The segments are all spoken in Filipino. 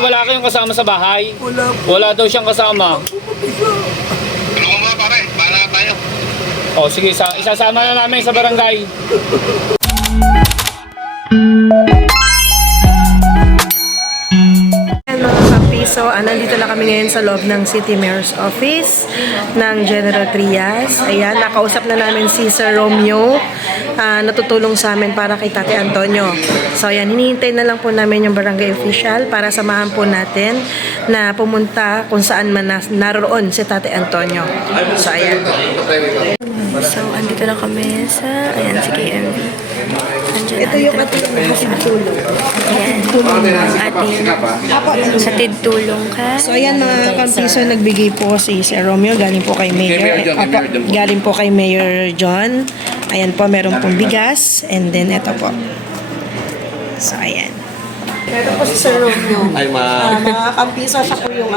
wala kayong kasama sa bahay? Wala po. Wala daw siyang kasama. Tulungan mo na pare, para tayo. O sige, isasama na namin sa barangay. Mga kapiso, nandito na kami ngayon sa loob ng City Mayor's Office ng General Trias. Ayan, nakausap na namin si Sir Romeo. Natutulong sa amin para kay Tate Antonio. So ayan, hinihintay na lang po namin yung barangay official para samahan po natin na pumunta kung saan man naroon si Tate Antonio. So ayan. So andito na kami sa, ayan, si KMV. Ito yung ating tulong. Ayan, ating hatid tulong ka. So ayan mga kampiso, nagbigay po si Sir Romeo, galing po kay Mayor. Galing po kay Mayor John. Ayan po, meron pong bigas. And then ito po. So ayan. Ito po si Sir Romeo. Ay, Mga kampiso, siya po yung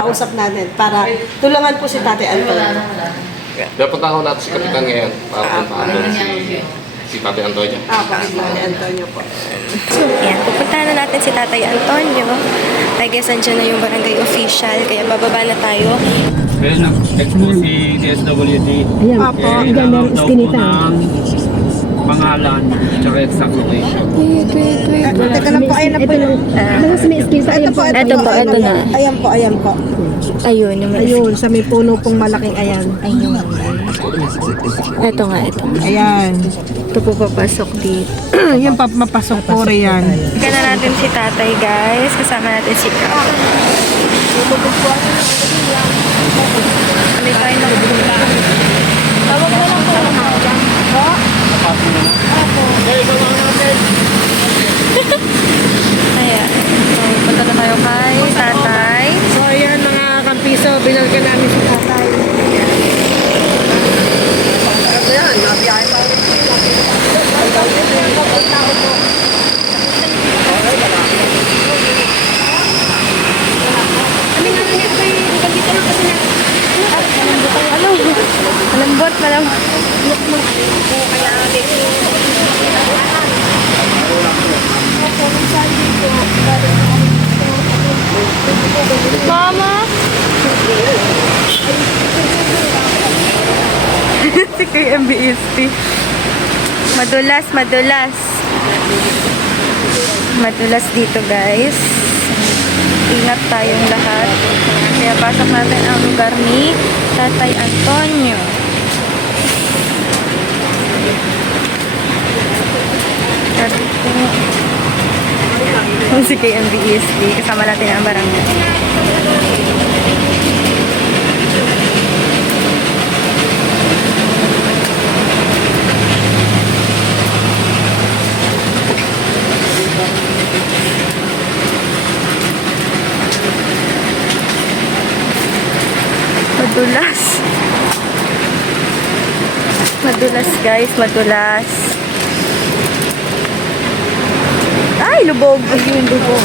kausap natin para tulungan po si Tate Antonio. Dapunta ko natin si Kapitan ngayon para puntaan doon si Tate Antonio. Tate Antonio po. Yan, pupuntahan na natin si Tatay Antonio. I guess andyan na yung barangay official, kaya bababa na tayo. Well, next po si DSWD. Ayan, ganda ng iskinita. Pangalan, tsaka exact location. Teka lang po, ayan na po. Mas may iskinita. Ayan po, Ito po, ito na. Ayan po. Ayun, yung may Ayun, sa may puno pong malaking ayan. Ayun. Ito nga, ito. Ayan. Ito po papasok dito. Yung mapasok po riyan. Ika na natin si Tatay, guys. Kasama natin si Kap. May tayo na tawag na lang po. Ayan. So, punta na tayo kay Tatay. So ayan mga kampiso, binalkan namin si tatay. Malambot, malambot. Mama! Si Kuya MBST. Madulas, madulas. Madulas dito, guys. Ingat tayong lahat. Kaya pasok natin ang lugar ni Tatay Antonio. Si KMBSD, kasama natin ang barangay. Madulas. Madulas, guys, madulas. Ay, lubog. Ayun, lubog.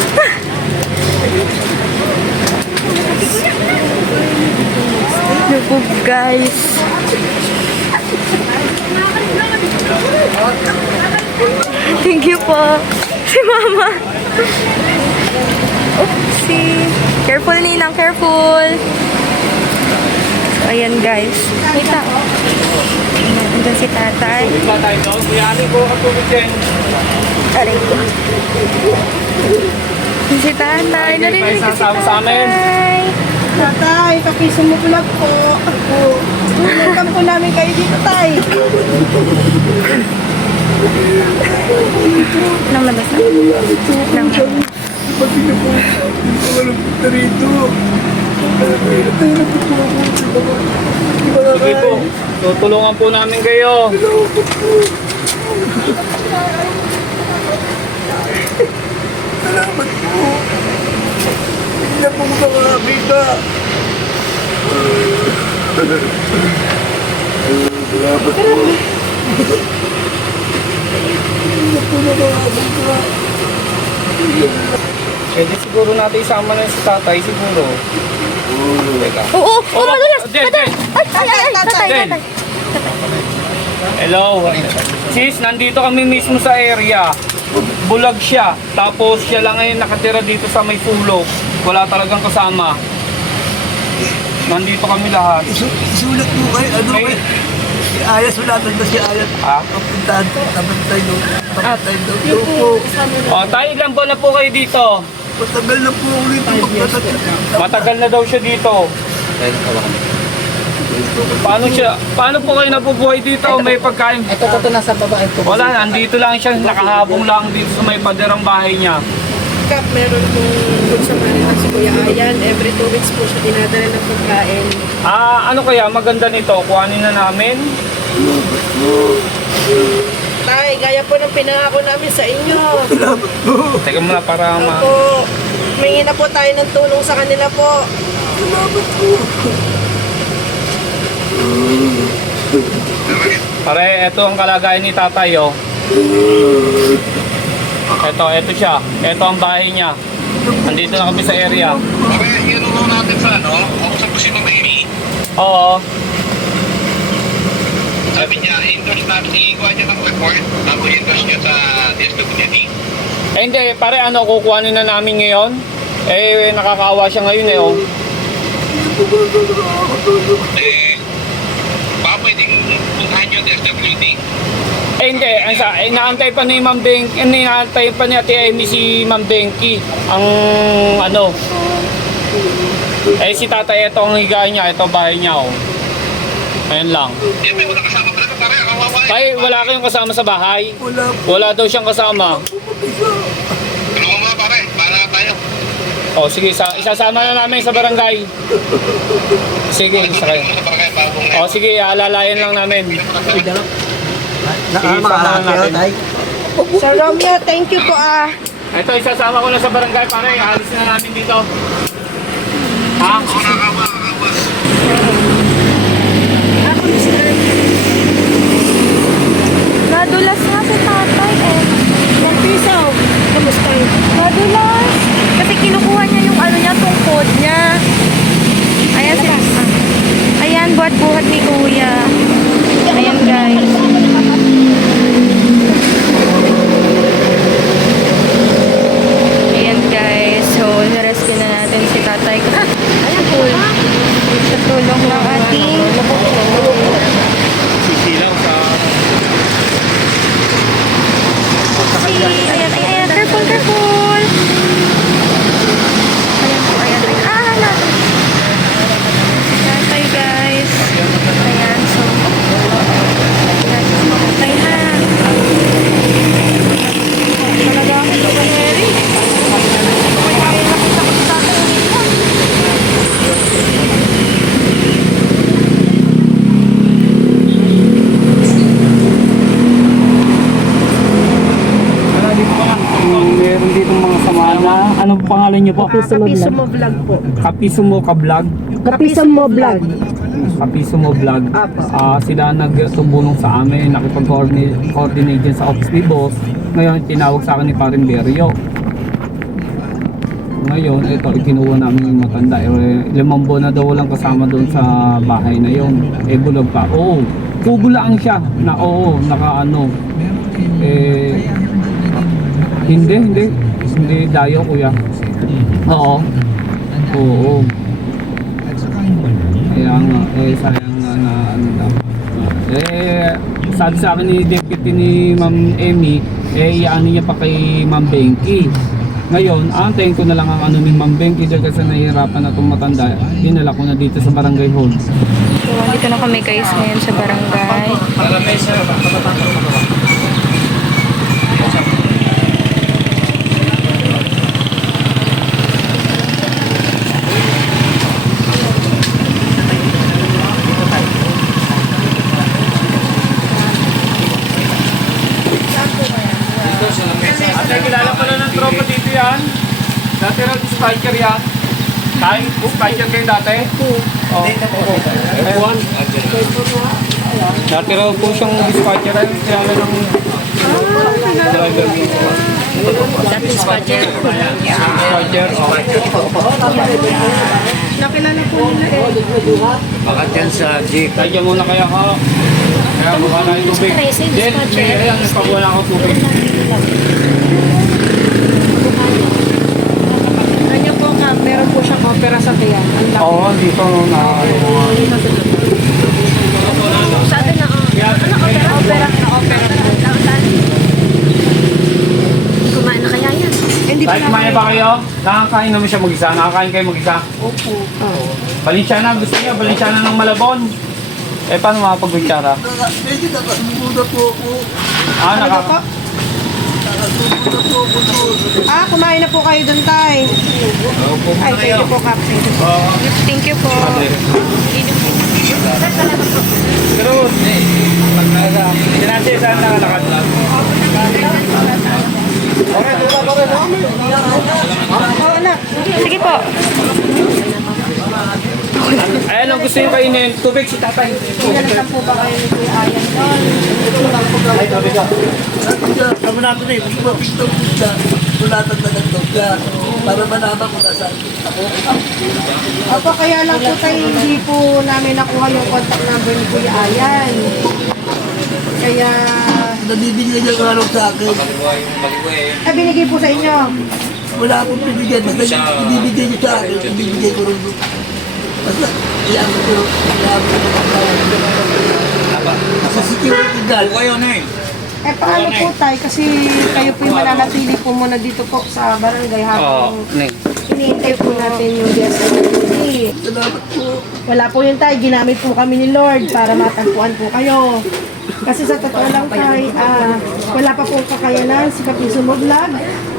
Lubog, guys. Thank you po. Si Mama. Oopsie. Careful, Ninang. Careful. So, ayan, guys. Kita. Andun si Tatay. Tatay daw, kuyanin ko ang tubig din. Aray ko. Si Tatay. Narinig ko si Sa amin. Tatay. Tatay, kapiso mo vlog po. Welcome po namin kayo dito, tay. Nang nabasa. Nang nabasa. Pati na po, hindi ko alam punta rito. Sige po, tutulungan po namin kayo. Salamat po. Hindi na po makakakita. Salamat po. Hindi na po makakakita. Pwede siguro natin isama na si tatay siguro. Teka. Oo, madulas. Den. Tatay. Hello. Sis, nandito kami mismo sa area. bulag siya. Tapos siya lang ngayon nakatira dito sa may sulok. Wala talagang kasama. Nandito kami lahat. Isulat mo kayo, ano May- kayo? Si Ayas, sulatan ba si Ayas? Ah? Papuntahan ko, tabantay doon. Tabantay doon. Doon po. O, tayo ilang buwan na po kayo dito? Matagal na po ako rito. Matagal na daw siya dito. Paano po kayo nabubuhay dito? May pagkain? Ito nasa baba. Ito. Wala, andito lang siya. Nakahabong lang dito sa may paderang bahay niya. Kap, meron pong good Samaritan si Kuya Ayan. Every 2 weeks po siya dinadala ng pagkain. Ano kaya maganda nito? Kuhanin na namin? Tay, gaya po ng pinangako namin sa inyo. Teka muna para Opo, humingi na po tayo ng tulong sa kanila po. Pare, ito ang kalagayan ni tatay, oh. Ito siya. Ito ang bahay niya. Andito na kami sa area. Pare, inulong natin sa ano, kausap ko si Ma'am Amy. Oo. Sabi niya, endorse natin, iikuha niya ng report, bago endorse niya sa DSWD. Hindi, pare, kukuhanin na namin ngayon. Nakakaawa siya ngayon, oh. Baka pwedeng puntahan yung DSWD. Hindi, inaantay pa ni Ma'am Benki, inaantay pa ni Ate Amy si Ma'am Benki. Si tatay, ito ang higaan niya, ito bahay niya, oh. Ayan lang. May wala kasama pala ito, pare, kawawa eh. Tay, wala kayong kasama sa bahay? Wala po. Wala daw siyang kasama. Tulungan mo na, pare, para tayo. O sige, isasama na namin sa barangay. Sige, isa kayo. Sa barangay, bagong O sige, alalayan lang namin. Sige, isama na natin. Sir Romeo, thank you po ah. Ito, isasama ko na sa barangay, pare. Alis na namin dito. Ha? Nadulas nga si tatay eh. Yung pisaw, kamusta yun? Nadulas. Kasi kinukuha niya yung niya, tungkod niya. Ayan si Ayan, buhat-buhat ni kuya. Ayan guys. Ayan guys. So, na-rescue na natin si tatay. Ayan po. Sa tulong ng ating Sisilaw sa... Ayan, careful. Ayan po, ayan. Hala. Tatay, guys. Ayan, so. Ayan, tatay na. Talaga ako ito, Mary. Ay, nakita ko sa tatay dito. Meron dito mga samahan. Anong pangalan niyo po? Kapiso mo vlog po. Kapiso mo ka-vlog? Kapiso mo vlog. Kapiso mo vlog. Sila nagtubulong sa amin, nakipag-coordinate din sa office ni boss. Ngayon, tinawag sa akin ni Paring Berio. Ngayon, ito, ikinuha namin yung matanda. 5 buwan na daw walang kasama doon sa bahay na yon. Bulag pa. Oo, kubulaan siya na nakaano. Hindi dayo, kuya. Oo. Kaya nga, sayang nga na daw. Sabi sa akin ni Deputy ni Ma'am Amy, iyaano niya pa kay Ma'am Benki. Ngayon, antayin ko na lang ang ni Ma'am Benki dahil kasi nahihirapan na itong matanda. Dinala ko na dito sa barangay hall. So, dito na kami guys ngayon sa barangay. Kilala ko na ng tropa dito yan. Dati raw dispatcher yan. Time, dispatcher kayo dati? Oo. F1. Dati raw po siyang dispatcher. Kilala ng driver dito. Dati dispatcher. Dispatcher. Nakilala po nila Baka dyan sa jeep. Kaya muna kaya ka. Kaya mukha na yung tubig. Then, ayan, nagpakuha na ako tubig. Oo, dito na Sa atin na, opera. Kumain na kaya yan? Hindi kahit kumain ba kayo, nakakain naman siya mag-isa. Nakakain kayo mag-isa. Opo. Balenciana, gusto niya, Balenciana ng Malabon. Eh, paano makapag-kutsara? Medyo nakasumuda po ako. Ah, Ano po? Nakasumuda po ako doon. Kumain na po kayo doon, Tay. Ay, thank you po, Kap. Thank you po. Thank you po. Pero, sinasya saan nakalakad? Oo, anak. Sige po. Ayan ang gusto yung kainin. Tubig si tatay. Pinalitan po ba kayo ni Kuya Ayan doon? Kamo natin eh, mas mapigtong po siya. Tulatan na nagtog siya. Para malaman kung nasaan ako. Opo, kaya lang po tayo hindi po namin nakuha yung contact number ni Kuya Ayan. Kaya, Nabibigyan niya ng araw sa akin. binigay po sa inyo. Wala akong bibigyan. Basta ibibigay niya sa akin. Ibibigay ko rin doon. Basta, iyan ko. Sa security guard. Paano po tayo? Kasi kayo po yung mananatili po muna dito po sa barangay habang hinihintay po natin yung DSWD. Salamat po. Wala po yun tayo. Ginamit po kami ni Lord para matagpuan po kayo. Kasi sa totoo lang tayo, wala pa po kakayanan si Kaping Sumuglag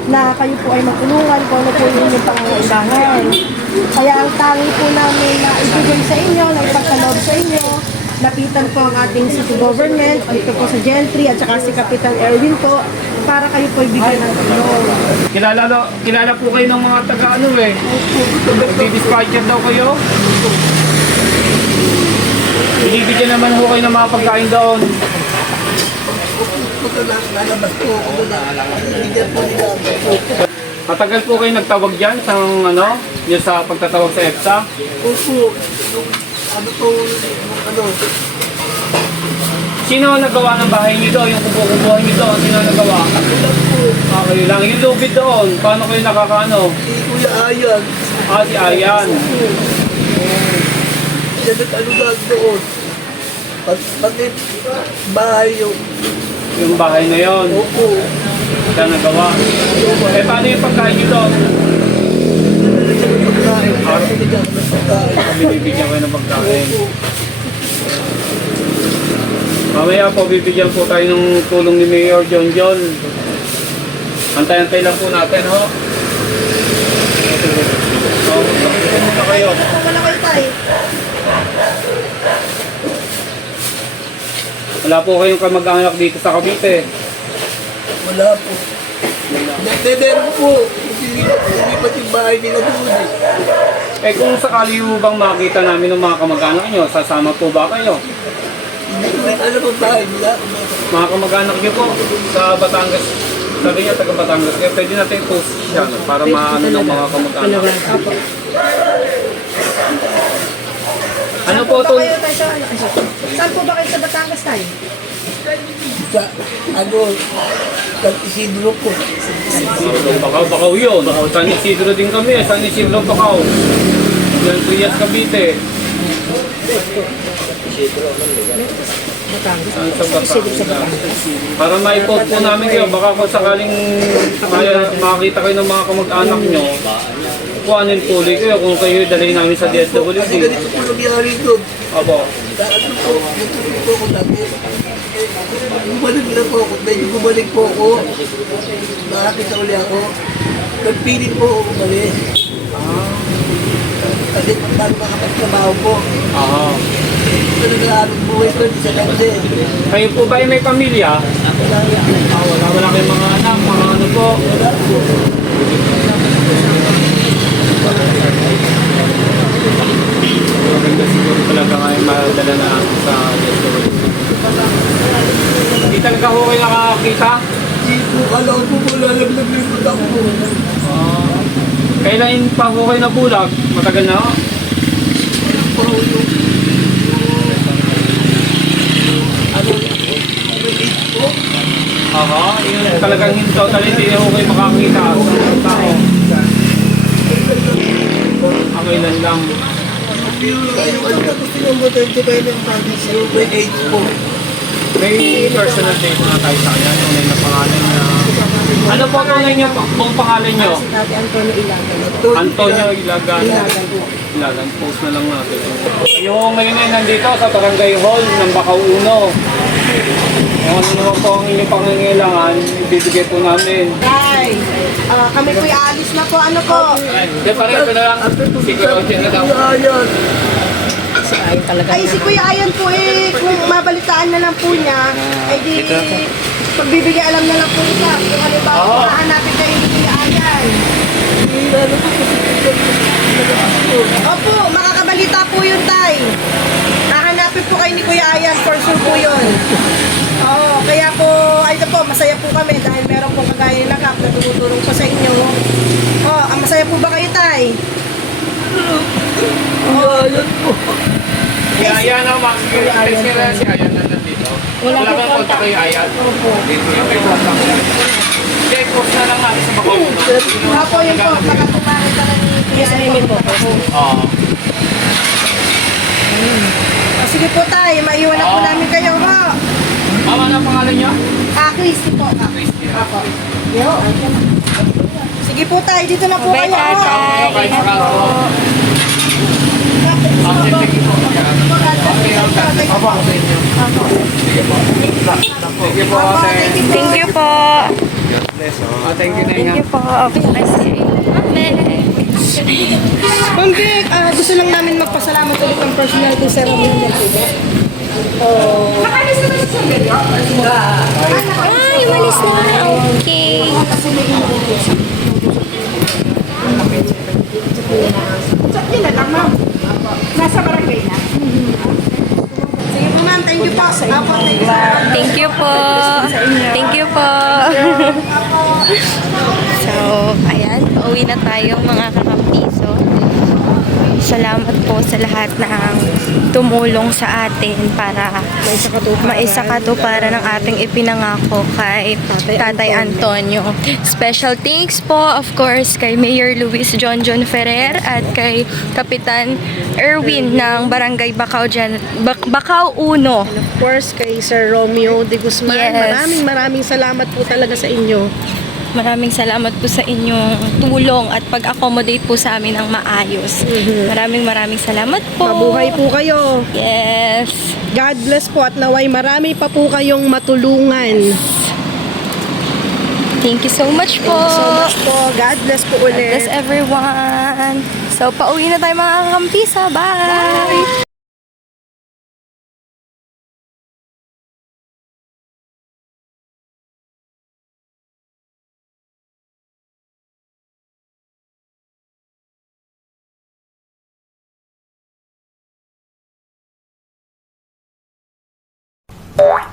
na kayo po ay matulungan kung ano po yung inyong pangangailangan. Kaya ang tangi po namin na ibigay sa inyo, na ipagkaloob sa inyo, lapitan po ang ating city government, dito po sa Gentry at saka si Kapitan Erwin po, para kayo po ibigay ng tulong. Kilala po kayo ng mga taga-ano eh. Dispatcher daw kayo. Binibigyan naman ho kayo ng mga pagkain doon. Punta na, lalabas po ako doon. Ibigyan po nila ako. Matagal po kayo nagtawag dyan sa ano, yung sa pagtatawag sa EPSA. Opo. Ano po, ano, Sino ang nagawa ng bahay niyo doon? Yung kubo-kubuhan niyo doon, sino ang nagawa? Okay lang. Yung lubid doon, paano kayo nakakaano? si Kuya Ayan. Si Ayan. Siya nag-alugan doon. Pati bahay yung, Yung bahay na yon, opo. siya nagawa. Eh, paano yung pagkain niyo doon? Pagkain, binigyan ko ng pagkain. Binibigyan kayo ng pagkain. Mamaya po, bibigyan po tayo ng tulong ni Mayor John John. Antay-antay lang po natin, ho. So, magpapagyan muna kayo. Wala kayo tayo. Wala po kayong kamag-anak dito sa Cavite. Wala po. Meron po. Hindi pa yung bahay nila doon eh. Eh kung sakali mo bang makita namin ng mga kamag-anak nyo, sasama po ba kayo? Hindi ko rin alam ang bahay nila. Mga kamag-anak nyo po sa Batangas. Sabi niya taga Batangas. Kaya pwede natin post siya no, para maano ng mga kamag-anak. Ano po Saan to? po ba kayo tayo sa ano? Saan po ba kayo sa Batangas tayo? Sa, ano, San Isidro po. Bakaw yun. San Isidro din kami. San Isidro Bakaw. Yan, Trias Cavite. Saan sa Batangas? Para mai-post po namin kayo. Baka kung sakaling makakita kayo ng mga kamag-anak nyo, kuhanin po ulit kayo kung kayo dalhin namin sa Kasi DSWD. ganito po nangyari doon. Opo. Sa ano po, nagtulog po ako dati. Bumalik na po ako. Medyo bumalik po ako. Nakakita uli ako. Nagpiling po ako bumalik. Kasi bago makapagtrabaho po. Aha. Talaga anong buhay ko, di sa kasi. Kayo po ba ay may pamilya? Wala kayong mga anak, mga ano po. Maganda siguro talaga kayo madala na sa DSWD. Hindi talaga ho kayo nakakakita? Hindi po, kala ko po lalaglag na yung utak ko. Kailan pa ho kayo nabulag? Matagal na ho? Parang yung ano, release po. Aha, yun talagang hindi totally hindi ho kayo makakita sa tao. Okay lang lang. Kayo, ano na gusto nyo mo tayo kayo ng pag-isip? May age po. May personal date na tayo sa kanya. Tunay na pangalan niya. Ano po tunay niyo? Buong pangalan niyo? Ate Antonio Ilagan. Antonio Ilagan. Ilagan. Post na lang natin. Yung ngayon ay nandito sa Barangay Hall ng Bacau Uno. Kung ano naman po ang inyong pangangailangan, ibibigay po namin. Ay, kami po'y aalis na po. Ano po? Hindi pa rin, ito na lang. Siguro, na daw. Ayan. Ay, si Kuya Ayan po kung mabalitaan na lang po niya, ay di, pagbibigay alam na lang po siya. Kung halimbawa, hahanapin kayo ni Kuya Ayan. Opo, makakabalita po yun, Tay. Hahanapin po kayo ni Kuya Ayan, for sure po yun. Oo, kaya po, ay ito po, masaya po kami dahil meron po kagaya ng nakap na tumutulong po sa inyo. Oh, masaya po ba kayo, Tay? Ayan po. Si Ayan na, text nila si Ayan na nandito. Wala bang kontak kay Ayan? Opo. Dito yung may kontak. Hindi, post na lang natin sa Bacau Uno. Opo, yun po, baka pumakit ka na ni Kuya Ayan po. Oo. Sige po, Tay, maiwan na po namin kayo, ha? Mama, ano ang pangalan niyo? Christy po. Opo. Yo. Sige po, Tay, dito na po Bye, kayo. ha? tatay. Kahit Ingat sa po. Sige po. Sige po, ate. Thank you po. Thank you na Thank you po. Kasi, Ma'am Vic, gusto lang namin magpasalamat ulit ng personal to Sir Romeo del Pido. ay, umalis na. Okay. Sige po, ma'am, thank you po. Apo, thank you. Thank you po. Thank you po. So, ayan, pauwi na tayo mga kakampiso. Salamat po sa lahat ng tumulong sa atin para maisakatuparan ng ating ipinangako kay Tatay Antonio. Special thanks po, of course, kay Mayor Luis John Ferrer at kay Kapitan Erwin ng Barangay Bacau Uno. Of course, kay Sir Romeo de Guzman. Yes. Maraming salamat po talaga sa inyo. Maraming salamat po sa inyong tulong at pag-accommodate po sa amin ng maayos. Maraming salamat po. Mabuhay po kayo. Yes. God bless po at naway marami pa po kayong matulungan. Thank you so much po. Thank you so much po. God bless po God ulit. bless everyone. So, pauwi na tayo mga kakampisa. Bye! Ayan.